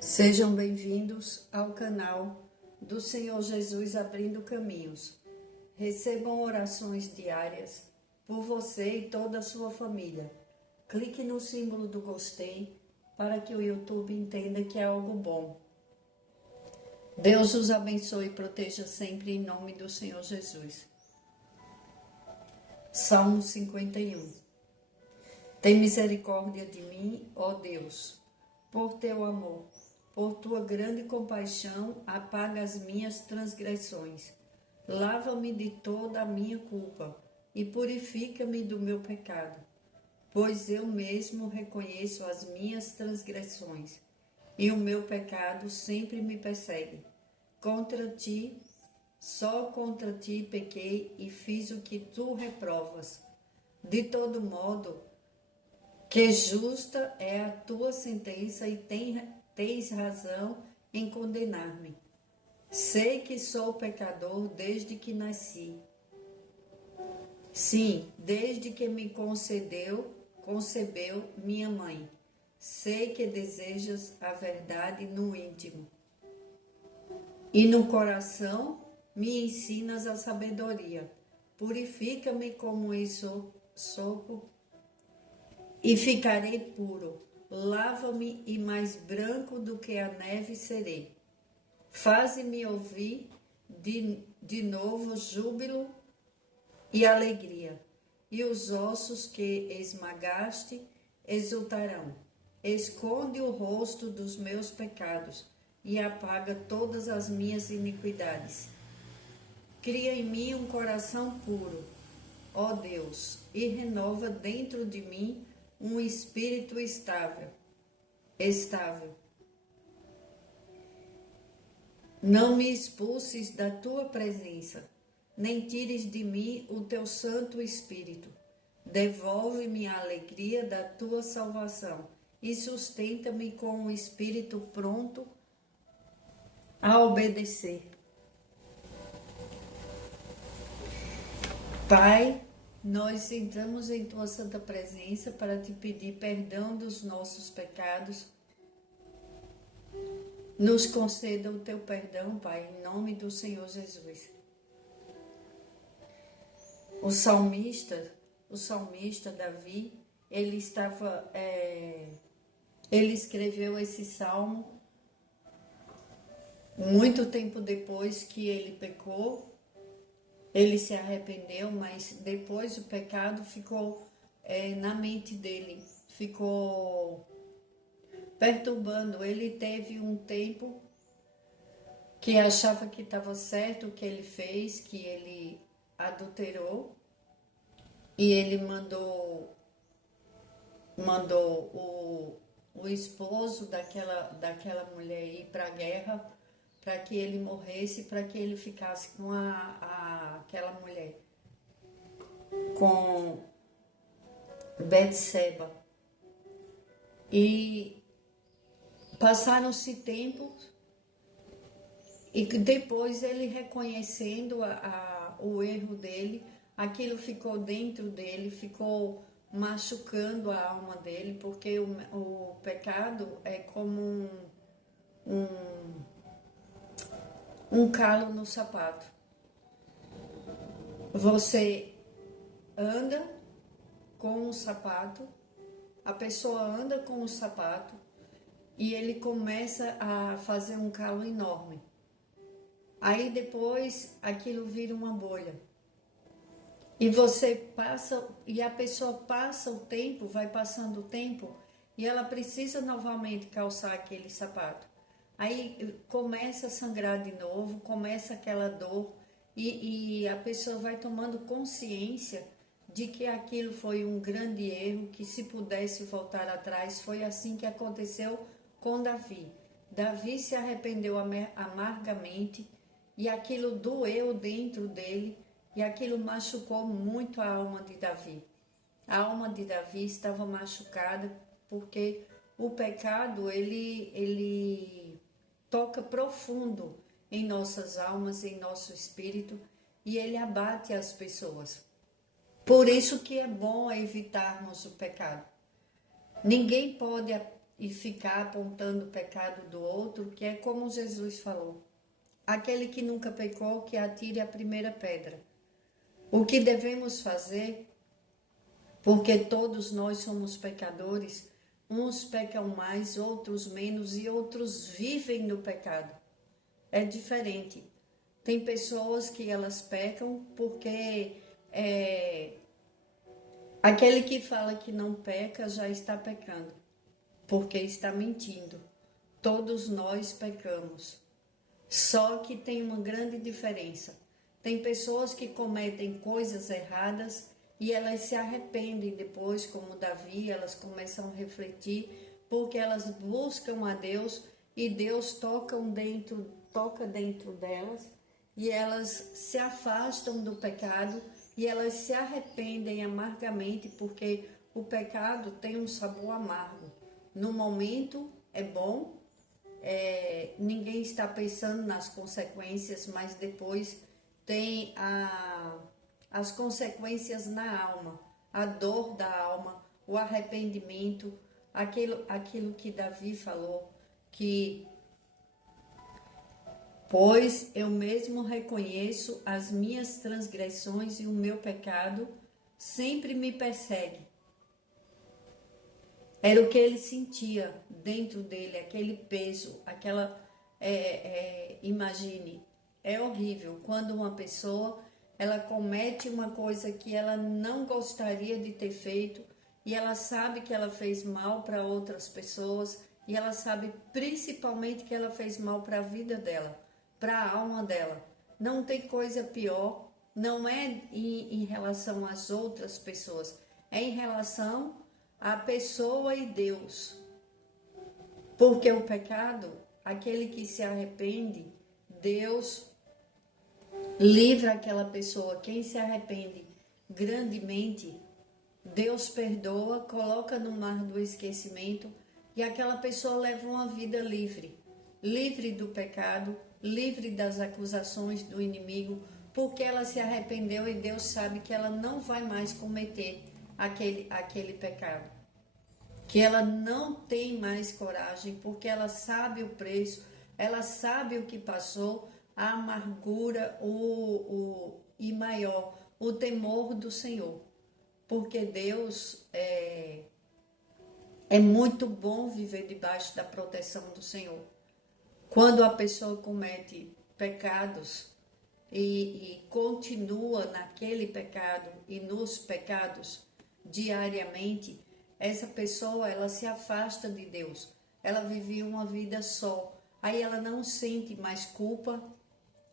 Sejam bem-vindos ao canal do Senhor Jesus Abrindo Caminhos. Recebam orações diárias por você e toda a sua família. Clique no símbolo do gostei para que o YouTube entenda que é algo bom. Deus os abençoe e proteja sempre em nome do Senhor Jesus. Salmo 51. Tem misericórdia de mim, ó Deus, por teu amor. Por tua grande compaixão, apaga as minhas transgressões. Lava-me de toda a minha culpa e purifica-me do meu pecado. Pois eu mesmo reconheço as minhas transgressões e o meu pecado sempre me persegue. Contra ti, só contra ti pequei e fiz o que tu reprovas. De todo modo, que justa é a tua sentença e tens razão em condenar-me. Sei que sou pecador desde que nasci. Sim, desde que me concebeu minha mãe. Sei que desejas a verdade no íntimo. E no coração me ensinas a sabedoria. Purifica-me como sopo e ficarei puro. Lava-me e mais branco do que a neve serei. Faze-me ouvir de novo júbilo e alegria, e os ossos que esmagaste exultarão. Esconde o rosto dos meus pecados e apaga todas as minhas iniquidades. Cria em mim um coração puro, ó Deus, e renova dentro de mim um espírito estável. Não me expulses da tua presença, nem tires de mim o teu Santo Espírito. Devolve-me a alegria da tua salvação e sustenta-me com um espírito pronto a obedecer. Pai, nós entramos em tua santa presença para te pedir perdão dos nossos pecados. Nos conceda o teu perdão, Pai, em nome do Senhor Jesus. O salmista Davi, ele escreveu esse salmo muito tempo depois que ele pecou. Ele se arrependeu, mas depois o pecado ficou na mente dele, ficou perturbando. Ele teve um tempo que achava que estava certo o que ele fez, que ele adulterou, e ele mandou o esposo daquela mulher ir para a guerra, para que ele morresse, para que ele ficasse com aquela mulher, com Betseba. E passaram-se tempos, e depois ele reconhecendo o erro dele, aquilo ficou dentro dele, ficou machucando a alma dele, porque o pecado é como um calo no sapato. Você anda com o sapato, a pessoa anda com o sapato e ele começa a fazer um calo enorme. Aí depois aquilo vira uma bolha. E você passa, e a pessoa passa o tempo, vai passando o tempo, e ela precisa novamente calçar aquele sapato. Aí começa a sangrar de novo, começa aquela dor, e a pessoa vai tomando consciência de que aquilo foi um grande erro, que se pudesse voltar atrás. Foi assim que aconteceu com Davi. Davi se arrependeu amargamente, e aquilo doeu dentro dele, e aquilo machucou muito a alma de Davi. A alma de Davi estava machucada porque o pecado, ele toca profundo em nossas almas, em nosso espírito, e ele abate as pessoas. Por isso que é bom evitarmos o pecado. Ninguém pode e ficar apontando o pecado do outro, que é como Jesus falou. Aquele que nunca pecou, que atire a primeira pedra. O que devemos fazer, porque todos nós somos pecadores, uns pecam mais, outros menos e outros vivem no pecado. É diferente. Tem pessoas que elas pecam porque aquele que fala que não peca já está pecando, porque está mentindo. Todos nós pecamos. Só que tem uma grande diferença. Tem pessoas que cometem coisas erradas e elas se arrependem depois, como Davi, elas começam a refletir, porque elas buscam a Deus e Deus toca dentro delas e elas se afastam do pecado e elas se arrependem amargamente, porque o pecado tem um sabor amargo. No momento é bom, ninguém está pensando nas consequências, mas depois tem as consequências na alma, a dor da alma, o arrependimento, aquilo que Davi falou, que pois eu mesmo reconheço as minhas transgressões e o meu pecado sempre me persegue. Era o que ele sentia dentro dele, aquele peso, imagine, é horrível quando uma pessoa, ela comete uma coisa que ela não gostaria de ter feito e ela sabe que ela fez mal para outras pessoas e ela sabe principalmente que ela fez mal para a vida dela, para a alma dela. Não tem coisa pior, não é em relação às outras pessoas, é em relação à pessoa e Deus. Porque o pecado, aquele que se arrepende, Deus livra aquela pessoa. Quem se arrepende grandemente, Deus perdoa, coloca no mar do esquecimento e aquela pessoa leva uma vida livre. Livre do pecado, livre das acusações do inimigo, porque ela se arrependeu e Deus sabe que ela não vai mais cometer aquele pecado. Que ela não tem mais coragem, porque ela sabe o preço, ela sabe o que passou, a amargura e maior, o temor do Senhor. Porque Deus é muito bom viver debaixo da proteção do Senhor. Quando a pessoa comete pecados e continua naquele pecado e nos pecados diariamente, essa pessoa, ela se afasta de Deus. Ela vive uma vida só. Aí ela não sente mais culpa.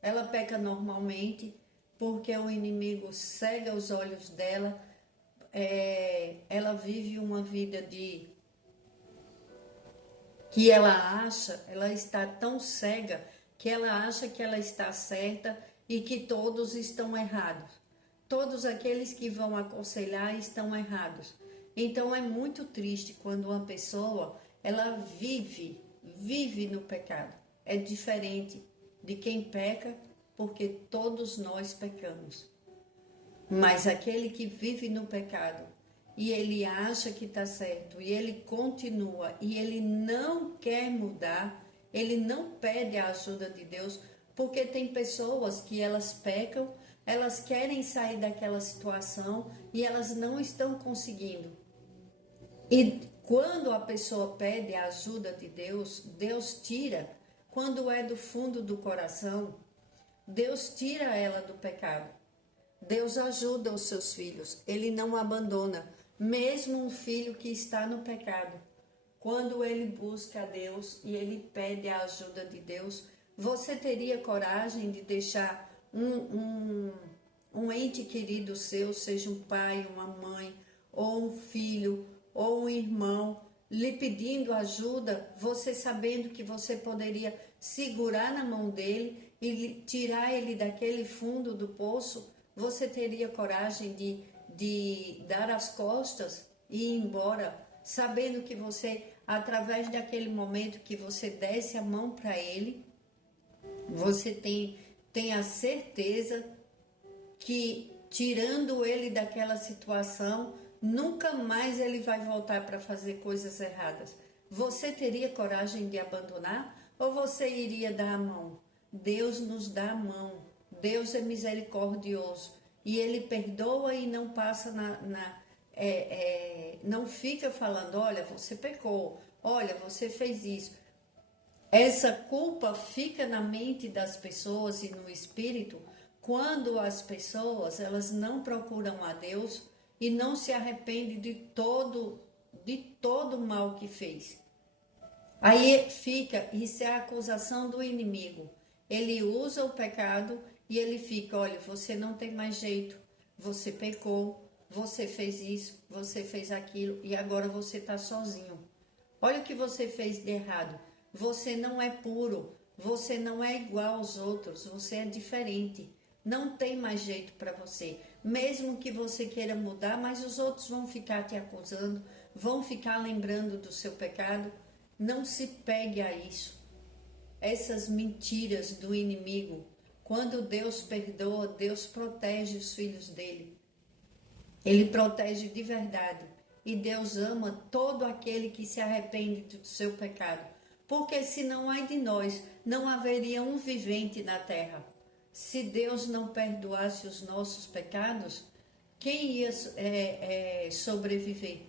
Ela peca normalmente porque o inimigo cega os olhos dela. Ela vive uma vida que ela está tão cega que ela acha que ela está certa e que todos estão errados. Todos aqueles que vão aconselhar estão errados. Então é muito triste quando uma pessoa, ela vive no pecado. É diferente de quem peca, porque todos nós pecamos. Mas aquele que vive no pecado e ele acha que está certo e ele continua e ele não quer mudar, ele não pede a ajuda de Deus, porque tem pessoas que elas pecam, elas querem sair daquela situação e elas não estão conseguindo. E quando a pessoa pede a ajuda de Deus, Deus tira. Quando é do fundo do coração, Deus tira ela do pecado. Deus ajuda os seus filhos, Ele não abandona, mesmo um filho que está no pecado. Quando ele busca a Deus e ele pede a ajuda de Deus, você teria coragem de deixar um ente querido seu, seja um pai, uma mãe, ou um filho, ou um irmão, lhe pedindo ajuda, você sabendo que você poderia segurar na mão dele e tirar ele daquele fundo do poço? Você teria coragem de dar as costas e ir embora, sabendo que você, através daquele momento que você desse a mão para ele, você tem a certeza que, tirando ele daquela situação, nunca mais ele vai voltar para fazer coisas erradas. Você teria coragem de abandonar ou você iria dar a mão? Deus nos dá a mão. Deus é misericordioso e Ele perdoa e não passa não fica falando, olha, você pecou, olha, você fez isso. Essa culpa fica na mente das pessoas e no espírito quando as pessoas elas não procuram a Deus e não se arrependem de todo o mal que fez. Aí fica, isso é a acusação do inimigo. Ele usa o pecado e ele fica, olha, você não tem mais jeito, você pecou, você fez isso, você fez aquilo e agora você está sozinho. Olha o que você fez de errado. Você não é puro, você não é igual aos outros, você é diferente. Não tem mais jeito para você. Mesmo que você queira mudar, mas os outros vão ficar te acusando, vão ficar lembrando do seu pecado. Não se pegue a isso. Essas mentiras do inimigo. Quando Deus perdoa, Deus protege os filhos dele. Ele protege de verdade. E Deus ama todo aquele que se arrepende do seu pecado. Porque se não ai de nós, não haveria um vivente na terra. Se Deus não perdoasse os nossos pecados, quem ia sobreviver?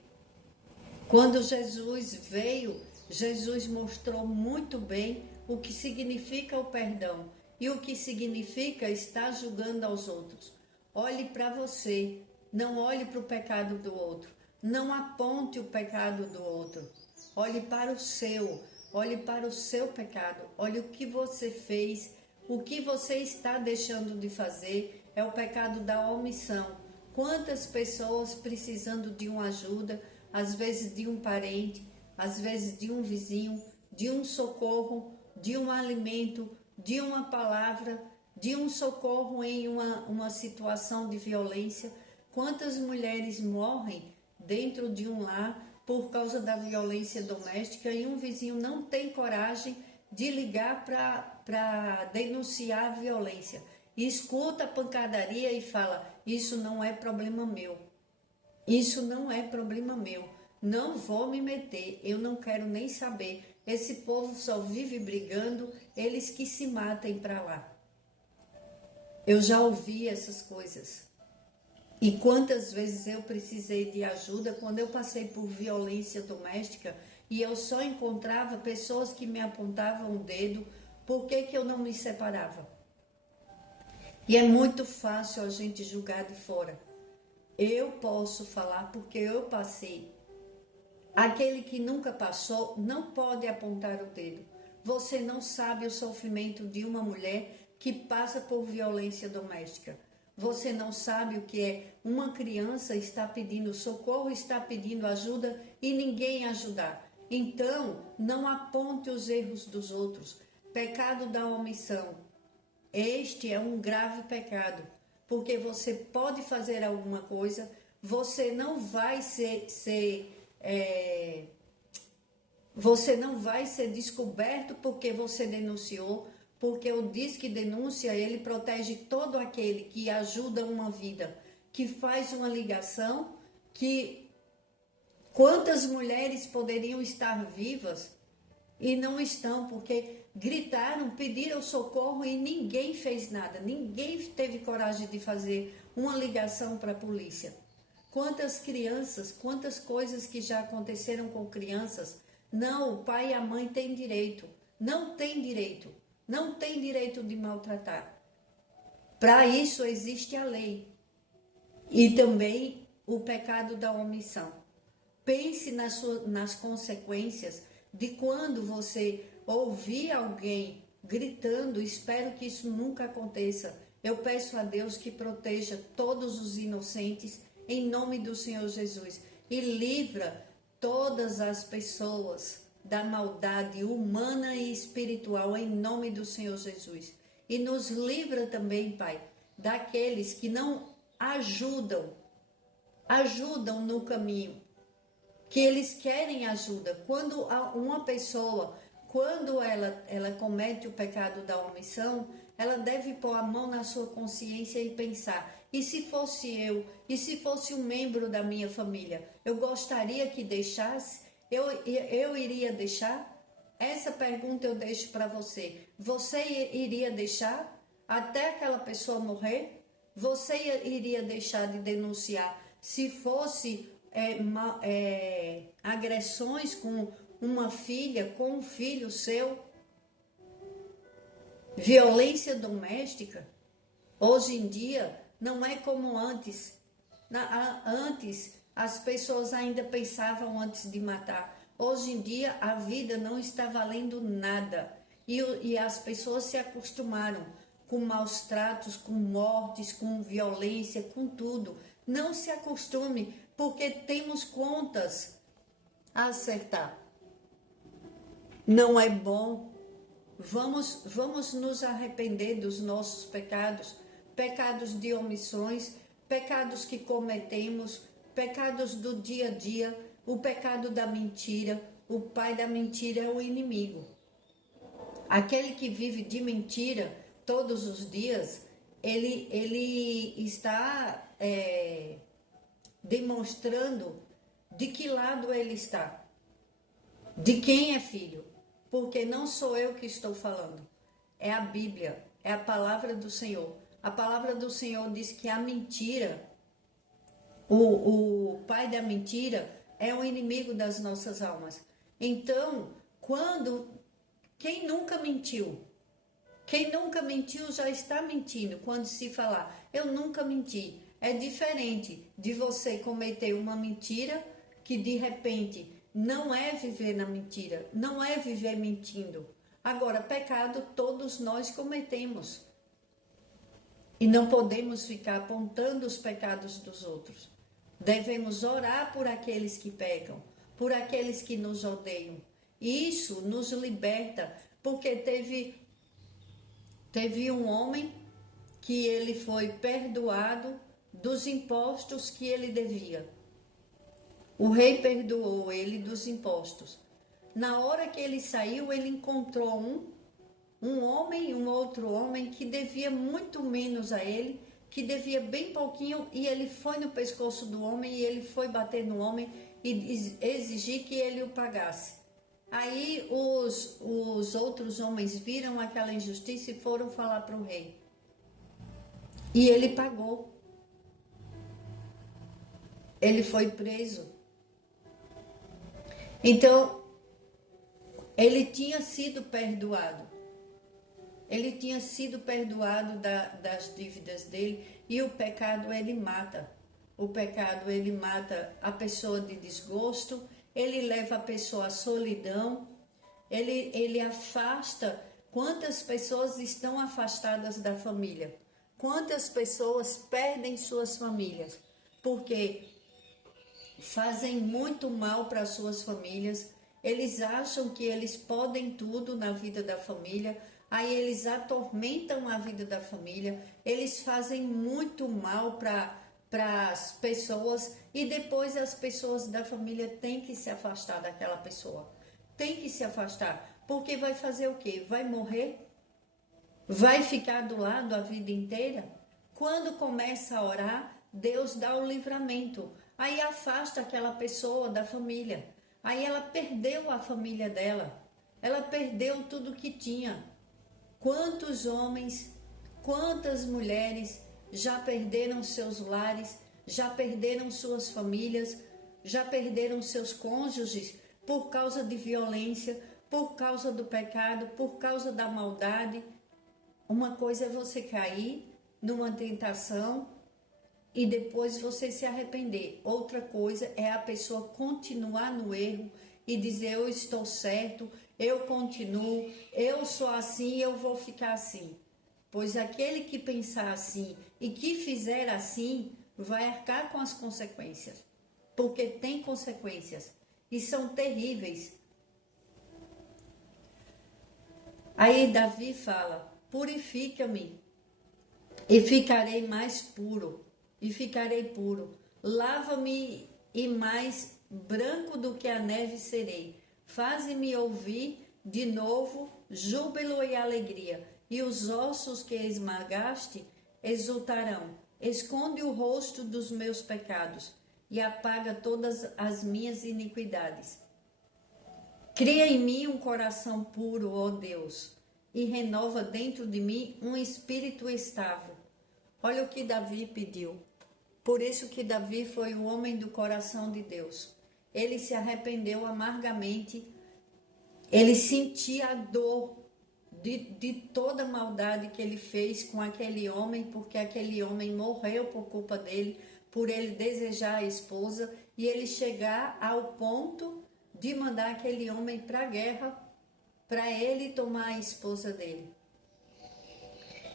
Quando Jesus veio, Jesus mostrou muito bem o que significa o perdão e o que significa estar julgando aos outros. Olhe para você, não olhe para o pecado do outro, não aponte o pecado do outro. Olhe para o seu, olhe para o seu pecado, olhe o que você fez, o que você está deixando de fazer, é o pecado da omissão. Quantas pessoas precisando de uma ajuda, às vezes de um parente, às vezes de um vizinho, de um socorro, de um alimento, de uma palavra, de um socorro em uma situação de violência. Quantas mulheres morrem dentro de um lar por causa da violência doméstica e um vizinho não tem coragem de ligar para denunciar a violência. E escuta a pancadaria e fala, isso não é problema meu. Isso não é problema meu. Não vou me meter, eu não quero nem saber. Esse povo só vive brigando, eles que se matem para lá. Eu já ouvi essas coisas. E quantas vezes eu precisei de ajuda quando eu passei por violência doméstica e eu só encontrava pessoas que me apontavam o dedo, por que eu não me separava? E é muito fácil a gente julgar de fora. Eu posso falar porque eu passei. Aquele que nunca passou não pode apontar o dedo. Você não sabe o sofrimento de uma mulher que passa por violência doméstica. Você não sabe o que é uma criança está pedindo socorro, está pedindo ajuda e ninguém ajudar. Então, não aponte os erros dos outros. Pecado da omissão. Este é um grave pecado, porque você pode fazer alguma coisa, você não vai você não vai ser descoberto porque você denunciou, porque o Disque Denúncia, ele protege todo aquele que ajuda uma vida, que faz uma ligação, que quantas mulheres poderiam estar vivas e não estão, porque gritaram, pediram socorro e ninguém fez nada, ninguém teve coragem de fazer uma ligação para a polícia. Quantas crianças, quantas coisas que já aconteceram com crianças, não, o pai e a mãe têm direito, não tem direito. Não tem direito de maltratar. Para isso existe a lei. E também o pecado da omissão. Pense nas consequências de quando você ouvir alguém gritando. Espero que isso nunca aconteça. Eu peço a Deus que proteja todos os inocentes em nome do Senhor Jesus. E livra todas as pessoas da maldade humana e espiritual em nome do Senhor Jesus. E nos livra também, Pai, daqueles que não ajudam no caminho, que eles querem ajuda. Quando uma pessoa, quando ela comete o pecado da omissão, ela deve pôr a mão na sua consciência e pensar, e se fosse eu, e se fosse um membro da minha família, eu gostaria que deixasse. eu iria deixar? Essa pergunta eu deixo para você. Você iria deixar até aquela pessoa morrer? Você iria deixar de denunciar se fosse agressões com uma filha, com um filho seu? Violência doméstica? Hoje em dia não é como antes. Antes as pessoas ainda pensavam antes de matar. Hoje em dia a vida não está valendo nada. E as pessoas se acostumaram com maus tratos, com mortes, com violência, com tudo. Não se acostume, porque temos contas a acertar. Não é bom. Vamos nos arrepender dos nossos pecados, pecados de omissões, pecados que cometemos, pecados do dia a dia, o pecado da mentira. O pai da mentira é o inimigo. Aquele que vive de mentira todos os dias, ele está demonstrando de que lado ele está, de quem é filho. Porque não sou eu que estou falando, é a Bíblia, é a palavra do Senhor. A palavra do Senhor diz que a mentira, o pai da mentira, é o inimigo das nossas almas. Então, quem nunca mentiu? Quem nunca mentiu já está mentindo quando se falar, eu nunca menti. É diferente de você cometer uma mentira que de repente não é viver na mentira, não é viver mentindo. Agora, pecado todos nós cometemos. E não podemos ficar apontando os pecados dos outros. Devemos orar por aqueles que pecam, por aqueles que nos odeiam. Isso nos liberta, porque teve um homem que ele foi perdoado dos impostos que ele devia. O rei perdoou ele dos impostos. Na hora que ele saiu, ele encontrou um outro homem que devia muito menos a ele, que devia bem pouquinho, e ele foi no pescoço do homem, e ele foi bater no homem e exigir que ele o pagasse. Aí os outros homens viram aquela injustiça e foram falar para o rei. E ele pagou. Ele foi preso. Então, ele tinha sido perdoado. Ele tinha sido perdoado das dívidas dele, e o pecado ele mata. O pecado ele mata a pessoa de desgosto, ele leva a pessoa à solidão, ele afasta. Quantas pessoas estão afastadas da família? Quantas pessoas perdem suas famílias? Porque fazem muito mal para suas famílias, eles acham que eles podem tudo na vida da família, aí eles atormentam a vida da família, eles fazem muito mal para as pessoas, e depois as pessoas da família têm que se afastar daquela pessoa. Tem que se afastar, porque vai fazer o quê? Vai morrer? Vai ficar do lado a vida inteira? Quando começa a orar, Deus dá o livramento. Aí afasta aquela pessoa da família. Aí ela perdeu a família dela. Ela perdeu tudo que tinha. Quantos homens, quantas mulheres já perderam seus lares, já perderam suas famílias, já perderam seus cônjuges por causa de violência, por causa do pecado, por causa da maldade. Uma coisa é você cair numa tentação e depois você se arrepender. Outra coisa é a pessoa continuar no erro e dizer, eu estou certo, eu continuo, eu sou assim, eu vou ficar assim. Pois aquele que pensar assim e que fizer assim, vai arcar com as consequências. Porque tem consequências e são terríveis. Aí Davi fala, purifica-me e ficarei mais puro. E ficarei puro. Lava-me e mais branco do que a neve serei. Faze-me ouvir de novo júbilo e alegria, e os ossos que esmagaste exultarão. Esconde o rosto dos meus pecados e apaga todas as minhas iniquidades. Cria em mim um coração puro, ó Deus, e renova dentro de mim um espírito estável. Olha o que Davi pediu. Por isso que Davi foi o homem do coração de Deus. Ele se arrependeu amargamente, ele sentia a dor de toda a maldade que ele fez com aquele homem, porque aquele homem morreu por culpa dele, por ele desejar a esposa, e ele chegar ao ponto de mandar aquele homem para a guerra, para ele tomar a esposa dele.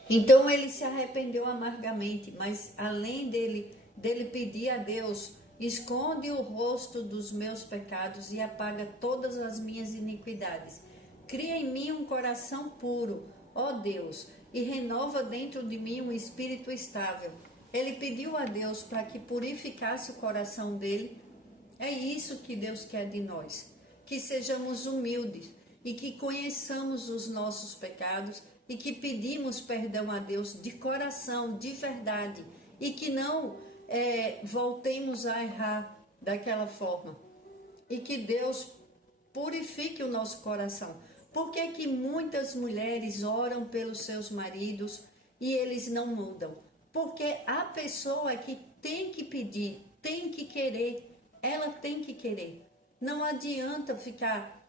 Então ele se arrependeu amargamente, mas além dele pedir a Deus, esconde o rosto dos meus pecados e apaga todas as minhas iniquidades. Cria em mim um coração puro, ó Deus, e renova dentro de mim um espírito estável. Ele pediu a Deus para que purificasse o coração dele. É isso que Deus quer de nós, que sejamos humildes e que conheçamos os nossos pecados e que pedimos perdão a Deus de coração, de verdade, e que não voltemos a errar daquela forma, e que Deus purifique o nosso coração. Por que que muitas mulheres oram pelos seus maridos e eles não mudam? Porque a pessoa que tem que pedir, tem que querer, ela tem que querer. Não adianta ficar.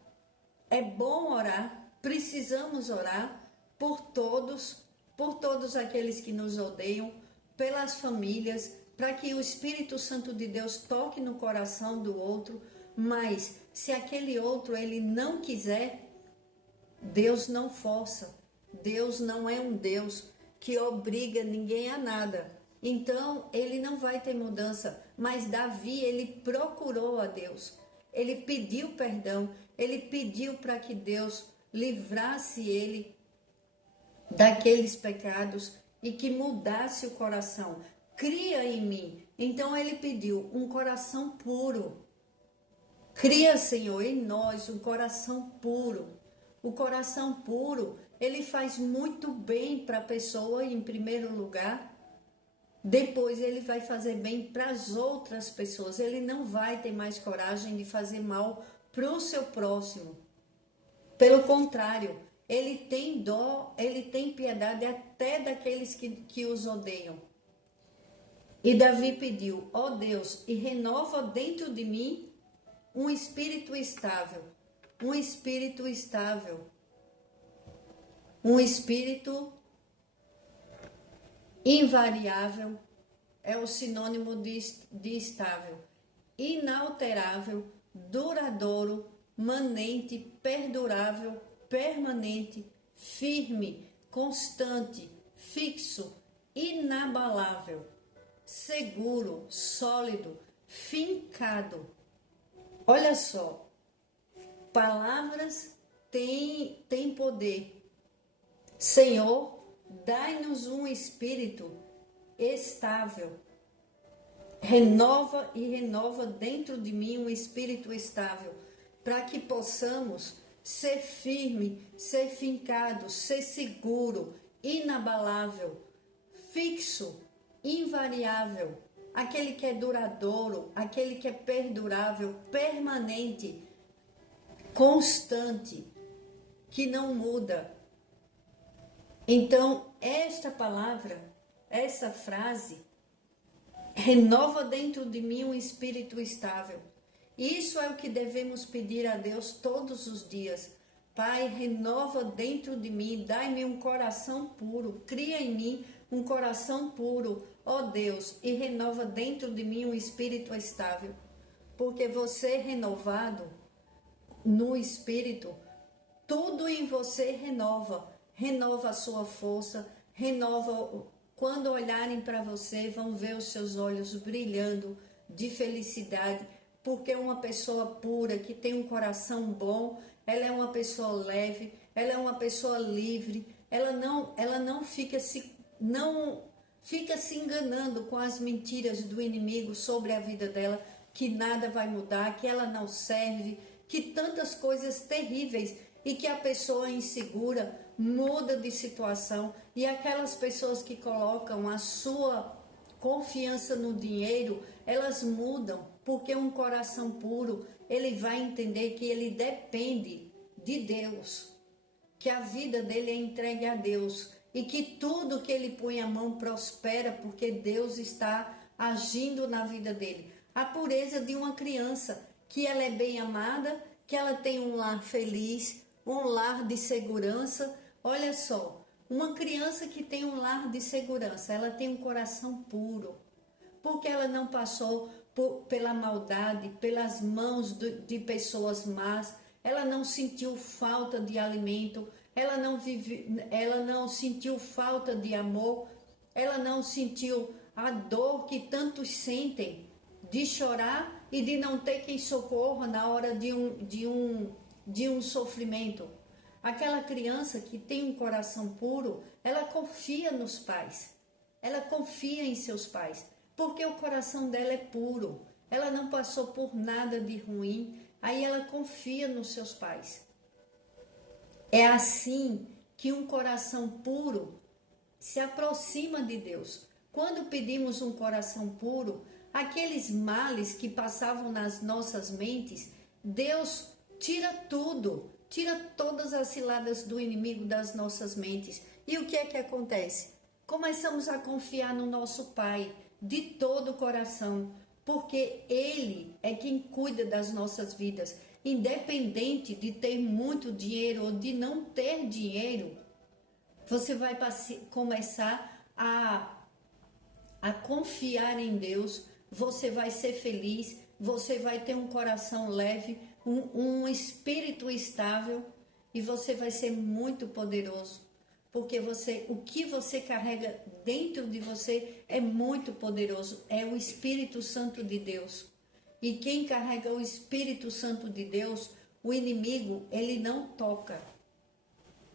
É bom orar, precisamos orar por todos aqueles que nos odeiam, pelas famílias, para que o Espírito Santo de Deus toque no coração do outro. Mas se aquele outro ele não quiser, Deus não força. Deus não é um Deus que obriga ninguém a nada. Então, ele não vai ter mudança. Mas Davi, ele procurou a Deus. Ele pediu perdão. Ele pediu para que Deus livrasse ele daqueles pecados e que mudasse o coração. Cria em mim. Então, ele pediu um coração puro. Cria, Senhor, em nós um coração puro. O coração puro, ele faz muito bem para a pessoa em primeiro lugar. Depois ele vai fazer bem para as outras pessoas. Ele não vai ter mais coragem de fazer mal para o seu próximo. Pelo contrário, ele tem dó, ele tem piedade até daqueles que os odeiam. E Davi pediu, ó Deus, e renova dentro de mim um espírito estável. Um espírito estável, um espírito invariável, é o sinônimo de estável, inalterável, duradouro, manente, perdurável, permanente, firme, constante, fixo, inabalável, seguro, sólido, fincado. Olha só. Palavras têm poder. Senhor, dai-nos um espírito estável. Renova dentro de mim um espírito estável, para que possamos ser firme, ser fincado, ser seguro, inabalável, fixo, invariável, aquele que é duradouro, aquele que é perdurável, permanente, constante, que não muda. Então, esta palavra, essa frase, renova dentro de mim um espírito estável. Isso é o que devemos pedir a Deus todos os dias. Pai, renova dentro de mim, dai-me um coração puro, cria em mim um coração puro, ó Deus, e renova dentro de mim um espírito estável. Porque você renovado no espírito, tudo em você renova a sua força, renova. Quando olharem para você, vão ver os seus olhos brilhando de felicidade, porque uma pessoa pura, que tem um coração bom, ela é uma pessoa leve, ela é uma pessoa livre, ela não fica se enganando com as mentiras do inimigo sobre a vida dela, que nada vai mudar, que ela não serve, que tantas coisas terríveis, e que a pessoa insegura muda de situação, e aquelas pessoas que colocam a sua confiança no dinheiro, elas mudam, porque um coração puro, ele vai entender que ele depende de Deus, que a vida dele é entregue a Deus e que tudo que ele põe a mão prospera porque Deus está agindo na vida dele. A pureza de uma criança, que ela é bem amada, que ela tem um lar feliz, um lar de segurança. Olha só, uma criança que tem um lar de segurança, ela tem um coração puro, porque ela não passou pela maldade, pelas mãos de pessoas más, ela não sentiu falta de alimento, ela não sentiu falta de amor, ela não sentiu a dor que tantos sentem de chorar e de não ter quem socorra na hora de um sofrimento. Aquela criança que tem um coração puro, ela confia nos pais, ela confia em seus pais, porque o coração dela é puro, ela não passou por nada de ruim, aí ela confia nos seus pais. É assim que um coração puro se aproxima de Deus. Quando pedimos um coração puro, aqueles males que passavam nas nossas mentes, Deus tira tudo, tira todas as ciladas do inimigo das nossas mentes. E o que é que acontece? Começamos a confiar no nosso Pai de todo o coração, porque Ele é quem cuida das nossas vidas. Independente de ter muito dinheiro ou de não ter dinheiro, você vai começar a confiar em Deus, você vai ser feliz, você vai ter um coração leve, um espírito estável e você vai ser muito poderoso, porque o que você carrega dentro de você é muito poderoso, é o Espírito Santo de Deus. E quem carrega o Espírito Santo de Deus, o inimigo, ele não toca,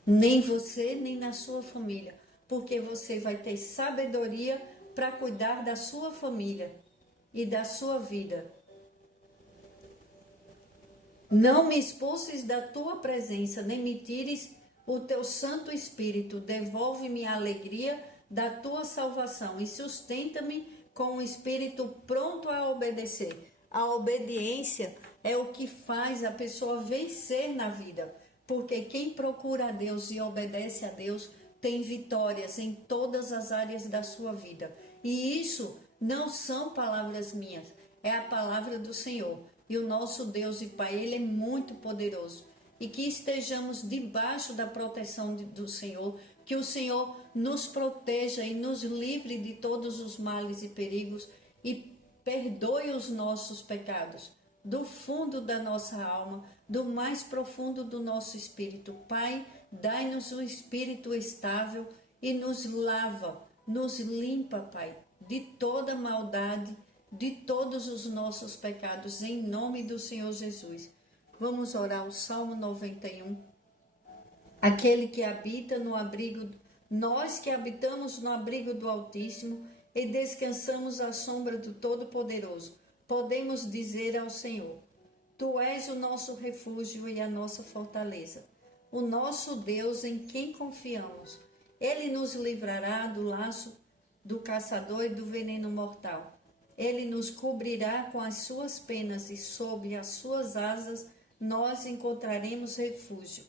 nem você, nem na sua família, porque você vai ter sabedoria para cuidar da sua família e da sua vida. Não me expulses da tua presença, nem me tires o teu Santo Espírito. Devolve-me a alegria da tua salvação e sustenta-me com um espírito pronto a obedecer. A obediência é o que faz a pessoa vencer na vida, porque quem procura a Deus e obedece a Deus tem vitórias em todas as áreas da sua vida. E isso não são palavras minhas, é a palavra do Senhor. E o nosso Deus e Pai, Ele é muito poderoso. E que estejamos debaixo da proteção do Senhor, que o Senhor nos proteja e nos livre de todos os males e perigos e perdoe os nossos pecados, do fundo da nossa alma, do mais profundo do nosso espírito. Pai, dai-nos um espírito estável e nos lava, nos limpa, Pai, de toda maldade, de todos os nossos pecados, em nome do Senhor Jesus. Vamos orar o Salmo 91. Aquele que habita no abrigo, nós que habitamos no abrigo do Altíssimo e descansamos à sombra do Todo-Poderoso, podemos dizer ao Senhor: Tu és o nosso refúgio e a nossa fortaleza, o nosso Deus em quem confiamos. Ele nos livrará do laço do caçador e do veneno mortal. Ele nos cobrirá com as suas penas e sob as suas asas nós encontraremos refúgio.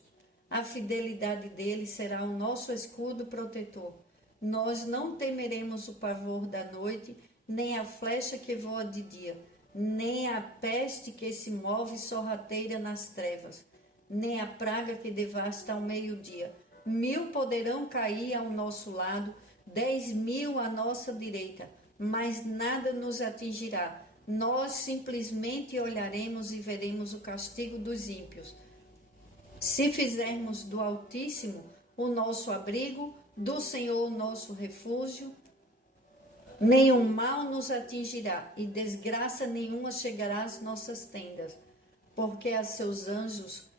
A fidelidade dele será o nosso escudo protetor. Nós não temeremos o pavor da noite, nem a flecha que voa de dia, nem a peste que se move sorrateira nas trevas, nem a praga que devasta ao meio-dia. 1000 poderão cair ao nosso lado, 10.000 à nossa direita, mas nada nos atingirá. Nós simplesmente olharemos e veremos o castigo dos ímpios. Se fizermos do Altíssimo o nosso abrigo, do Senhor o nosso refúgio, nenhum mal nos atingirá e desgraça nenhuma chegará às nossas tendas, porque a seus anjos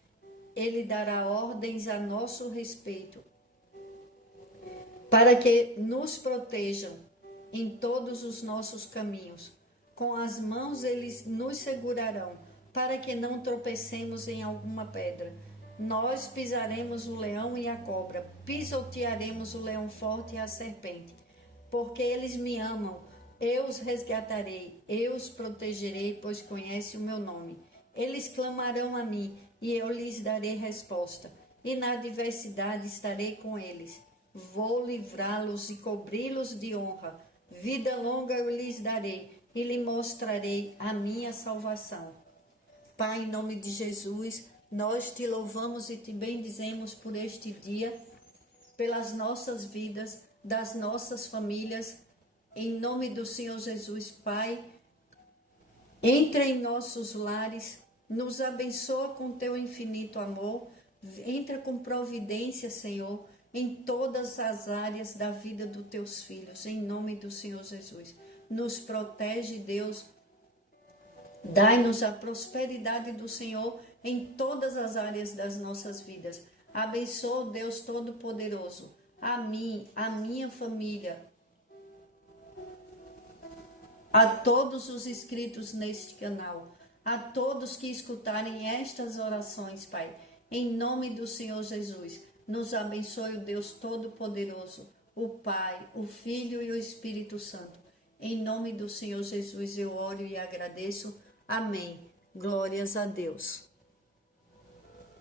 ele dará ordens a nosso respeito, para que nos protejam em todos os nossos caminhos. Com as mãos eles nos segurarão, para que não tropecemos em alguma pedra. Nós pisaremos o leão e a cobra, pisotearemos o leão forte e a serpente. Porque eles me amam, Eu os resgatarei, eu os protegerei, pois conhece o meu nome. Eles clamarão a mim, e eu lhes darei resposta. E na adversidade estarei com eles. Vou livrá-los e cobri-los de honra. Vida longa eu lhes darei, e lhe mostrarei a minha salvação. Pai, em nome de Jesus, nós te louvamos e te bendizemos por este dia, pelas nossas vidas, das nossas famílias. Em nome do Senhor Jesus, Pai, entra em nossos lares, nos abençoa com teu infinito amor, entra com providência, Senhor, em todas as áreas da vida dos teus filhos, em nome do Senhor Jesus. Nos protege, Deus, dai-nos a prosperidade do Senhor em todas as áreas das nossas vidas. Abençoa, Deus Todo-Poderoso, a mim, a minha família, a todos os inscritos neste canal, a todos que escutarem estas orações, Pai, em nome do Senhor Jesus, nos abençoe o Deus Todo-Poderoso, o Pai, o Filho e o Espírito Santo. Em nome do Senhor Jesus eu oro e agradeço. Amém. Glórias a Deus.